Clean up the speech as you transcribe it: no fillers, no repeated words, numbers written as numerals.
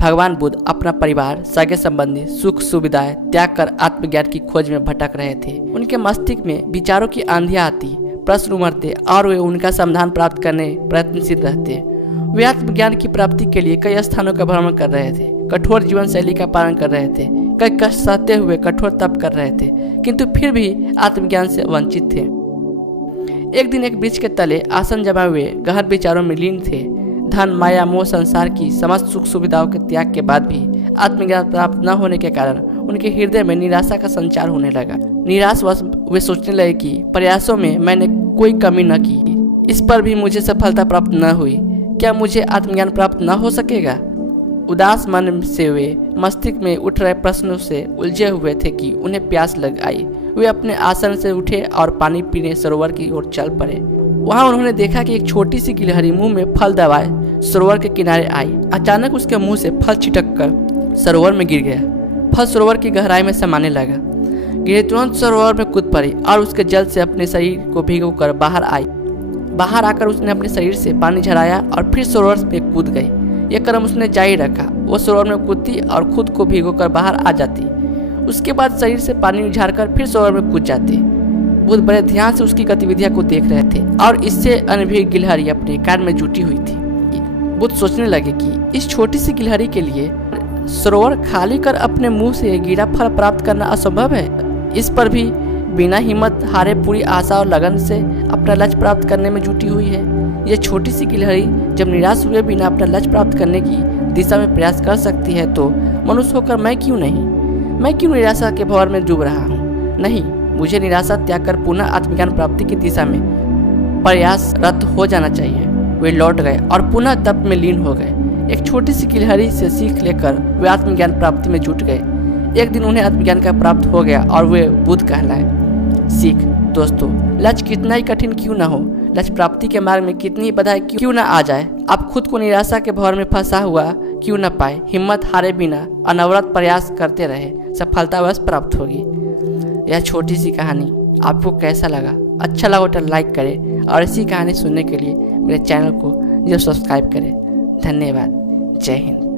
भगवान बुद्ध अपना परिवार, सगे संबंधी, सुख सुविधाएं त्याग कर आत्मज्ञान की खोज में भटक रहे थे। उनके मस्तिष्क में विचारों की आंधियां आती, प्रश्न उमड़ते और वे उनका समाधान प्राप्त करने प्रयत्नशील रहते। वे आत्मज्ञान की प्राप्ति के लिए कई स्थानों का भ्रमण कर रहे थे, कठोर जीवन शैली का पालन कर रहे थे, कई कष्ट सहते हुए कठोर तप कर रहे थे, किंतु फिर भी आत्मज्ञान से वंचित थे। एक दिन एक वृक्ष के तले आसन जमाए हुए गहन विचारों में लीन थे। धन, माया, मोह, संसार की समस्त सुख सुविधाओं के त्याग के बाद भी आत्मज्ञान प्राप्त न होने के कारण उनके हृदय में निराशा का संचार होने लगा। निराशवश वे सोचने लगे कि प्रयासों में मैंने कोई कमी न की, इस पर भी मुझे सफलता प्राप्त न हुई, क्या मुझे आत्मज्ञान प्राप्त न हो सकेगा? उदास मन से वे मस्तिष्क में उठ रहे प्रश्नों से उलझे हुए थे कि उन्हें प्यास लग आई। वे अपने आसन से उठे और पानी पीने सरोवर की ओर चल पड़े। वहां उन्होंने देखा कि एक छोटी सी गिलहरी मुंह में फल दबाए सरोवर के किनारे आई। अचानक उसके मुंह से फल छिटक कर सरोवर में गिर गया। फल सरोवर की गहराई में समाने लगा। गिलहरी तुरंत सरोवर में कूद पड़ी और उसके जल से अपने शरीर को भिगोकर बाहर आई। बाहर आकर उसने अपने शरीर से पानी झराया और फिर सरोवर में कूद गई। यह क्रम उसने जारी रखा। वो सरोवर में कूदती और खुद को भिगोकर बाहर आ जाती। उसके बाद शरीर से पानी झाड़कर फिर सरोवर में कूद जाती। बुद्ध बड़े ध्यान से उसकी गतिविधियां को देख रहे थे और इससे अनभिज्ञ गिलहरी अपने कार्य में जुटी हुई थी। बुद्ध सोचने लगे कि इस छोटी सी गिलहरी के लिए सरोवर खाली कर अपने मुंह से गिरा फल प्राप्त करना असंभव है। इस पर भी बिना हिम्मत हारे पूरी आशा और लगन से अपना लक्ष्य प्राप्त करने में जुटी हुई है। यह छोटी सी गिलहरी जब निराश हुए बिना अपना लक्ष्य प्राप्त करने की दिशा में प्रयास कर सकती है तो मनुष्य होकर मैं क्यों नहीं? मैं क्यों निराशा के भंवर में डूब रहा हूँ? नहीं, मुझे निराशा त्याग कर पुनः आत्मज्ञान प्राप्ति की दिशा में प्रयासरत हो जाना चाहिए। वे लौट गए और पुनः तप में लीन हो गए। एक छोटी सी गिलहरी से सीख लेकर वे आत्मज्ञान प्राप्ति में जुट गए। एक दिन उन्हें आत्मज्ञान का प्राप्त हो गया और वे बुद्ध कहलाए। सीख दोस्तों, लक्ष्य कितना ही कठिन क्यों ना हो, लक्ष्य प्राप्ति के मार्ग में कितनी ही बाधाएं क्यों ना आ जाए, आप खुद को निराशा के भंवर में फंसा हुआ क्यों न पाए, हिम्मत हारे बिना अनवरत प्रयास करते रहे, सफलता अवश्य प्राप्त होगी। यह छोटी सी कहानी आपको कैसा लगा? अच्छा लगा तो लाइक करें और ऐसी कहानी सुनने के लिए मेरे चैनल को जरूर सब्सक्राइब करें। धन्यवाद। जय हिंद।